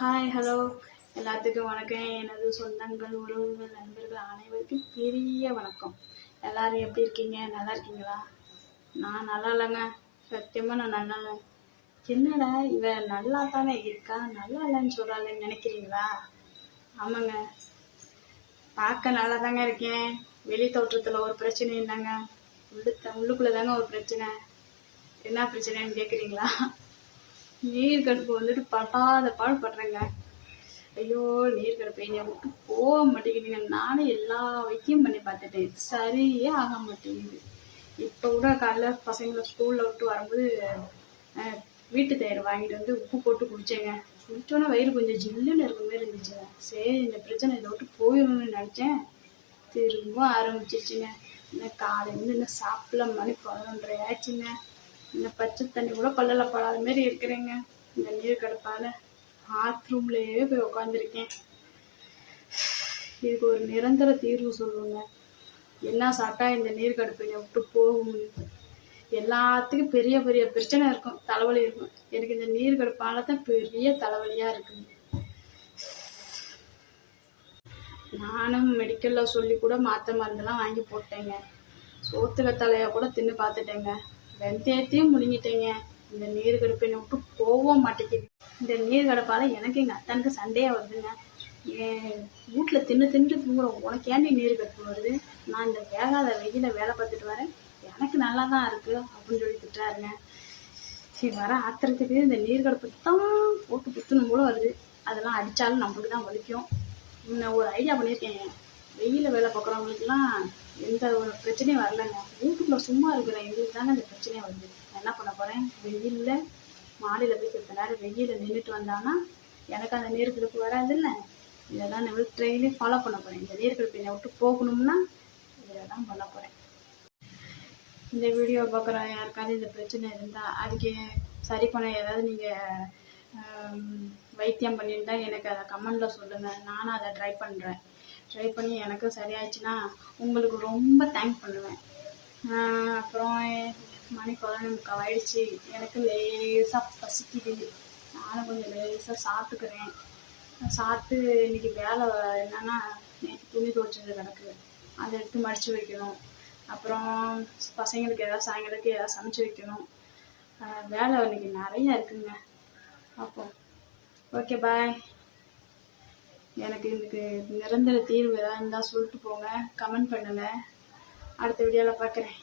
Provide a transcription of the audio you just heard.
Hi hello எல்லாத்துக்கும் வணக்கம். எனது சொந்தங்கள், உறவுகள், நண்பர்கள் அனைவருக்கும் பெரிய வணக்கம். எல்லாரும் எப்படி இருக்கீங்க? நல்லா இருக்கீங்களா? நான் நல்லா இல்லைங்க. சத்தியமாக நான் நல்லா இல்லை. என்னடா இவ நல்லா தானே இருக்கா, நல்லா இல்லைன்னு சொல்கிறாள்ன்னு நினைக்கிறீங்களா? ஆமாங்க, பார்க்க நல்லா தாங்க இருக்கேன். வெளி தோற்றத்தில் ஒரு பிரச்சனை இல்லைங்க. உள்ளுக்குள்ளே தாங்க ஒரு பிரச்சனை. என்ன பிரச்சனைன்னு கேட்குறீங்களா? நீர் கடுப்பு வந்துட்டு படாத பாடுபடுறேங்க. ஐயோ, நீர் கடுப்பு என்னை விட்டு போக மாட்டேங்குதுங்க. நானும் எல்லா வைத்தியம் பண்ணி பார்த்துட்டேன், சரியே ஆக மாட்டேங்குது. இப்போ கூட காலைல பசங்களை ஸ்கூலில் விட்டு வரும்போது வீட்டு தயிர் வாங்கிட்டு வந்து உப்பு போட்டு குடித்தேங்க. குடிச்சோன்னா வயிறு கொஞ்சம் ஜில்லுன்னு இருக்க மாதிரி இருந்துச்சுங்க. சரி, இந்த பிரச்சனை இதை விட்டு போயிடணும்னு நினச்சேன். திரும்ப ஆரம்பிச்சிருச்சுங்க. இன்னும் காலையிலேருந்து இன்னும் சாப்பிடல, மணி 11:30 ஆச்சுங்க. இந்த பச்சை தண்ணி கூட பல்லில் படாத மாதிரி இருக்கிறேங்க. இந்த நீர் கடுப்பால் பாத்ரூம்லேயே போய் உட்காந்துருக்கேன். இதுக்கு ஒரு நிரந்தர தீர்வு சொல்லுங்க. என்ன சாப்பிட்டா இந்த நீர் கடுப்பை விட்டு போகும்? எல்லாத்துக்கும் பெரிய பெரிய பிரச்சனை இருக்கும், தலைவலி இருக்கும். எனக்கு இந்த நீர் கடுப்பால தான் பெரிய தலைவலியாக இருக்குது. நானும் மெடிக்கலில் சொல்லி கூட மாத்திரை மருந்தெல்லாம் வாங்கி போட்டேங்க. சோத்து கத்தாழையா கூட தின்னு பார்த்துட்டேங்க. வெந்தயத்தையும் முழுங்கிட்டேங்க. இந்த நீர் கடுப்பை விட்டு போகவும் மாட்டேங்குது. இந்த நீர் கடுப்பால் எனக்கு எங்கள் அத்தனுக்கு சண்டையாக வருதுங்க. என் வீட்டில் தின்னு தூங்குறோம், உனக்கு ஏன்டி நீர் கடுப்பு வருது? நான் இந்த வேகாத வெயில வேலை பார்த்துட்டு வரேன், எனக்கு நல்லா தான் இருக்குது அப்படின்னு சொல்லி திட்டுறாருங்க. சரி, வர ஆத்திரத்துக்கு இந்த நீர் கடுப்பு தான் போட்டு புத்தணும் போல வருது. அதெல்லாம் அடித்தாலும் நம்மளுக்கு தான் வலிக்கும். நான் ஒரு ஐடியா பண்ணியிருக்கேன். வெயிலில் வேலை பார்க்குறவங்களுக்குலாம் எந்த ஒரு பிரச்சனையும் வரலைங்க. வீட்டுக்குள்ளே சும்மா இருக்கிற எங்களுக்கு தாங்க இந்த பிரச்சனையே வருது. நான் என்ன பண்ண போகிறேன், வெயிலில் மாடியில் போய் செத்த நேரம் வெயிலில் நின்றுட்டு வந்தான்னா எனக்கு அந்த நீர் கடுப்பு வராது இல்லை. இதை தான் நான் ட்ரெயினே ஃபாலோ பண்ண போகிறேன். இந்த நீர் கடுப்பு என்னை விட்டு போகணும்னா இதை தான் பண்ண போகிறேன். இந்த வீடியோ பார்க்குற யாருக்காவது இந்த பிரச்சனை இருந்தால் அதுக்கு சரி பண்ண ஏதாவது நீங்கள் வைத்தியம் பண்ணியிருந்தா எனக்கு அதை கமெண்டில் சொல்லுங்கள். நானும் அதை ட்ரை பண்ணுறேன். ட்ரை பண்ணி எனக்கு சரியாயிடுச்சுன்னா உங்களுக்கு ரொம்ப தேங்க் பண்ணுவேன். அப்புறம் மணி 11:45 ஆயிடுச்சு. எனக்கு லேசாக பசிக்குது. நானும் கொஞ்சம் லேசாக சாப்பிட்டுக்கிறேன். சாப்பிட்டு இன்னைக்கு வேலை என்னென்னா, நேற்று துணி துவைச்சது கிடக்கு, அதை எடுத்து மடித்து வைக்கணும். அப்புறம் பசங்களுக்கு ஏதாவது சாயங்காலத்துக்கு ஏதாவது சமைச்சு வைக்கணும். வேலை இன்னைக்கு நிறையா இருக்குங்க. அப்போ ஓகே, பாய். எனக்கு இதுக்கு நிரந்தர தீர்வு ஏதாவது இருந்தால் சொல்லிட்டு போங்க, கமெண்ட் பண்ணுங்கள். அடுத்த வீடியோவில் பார்க்குறேன்.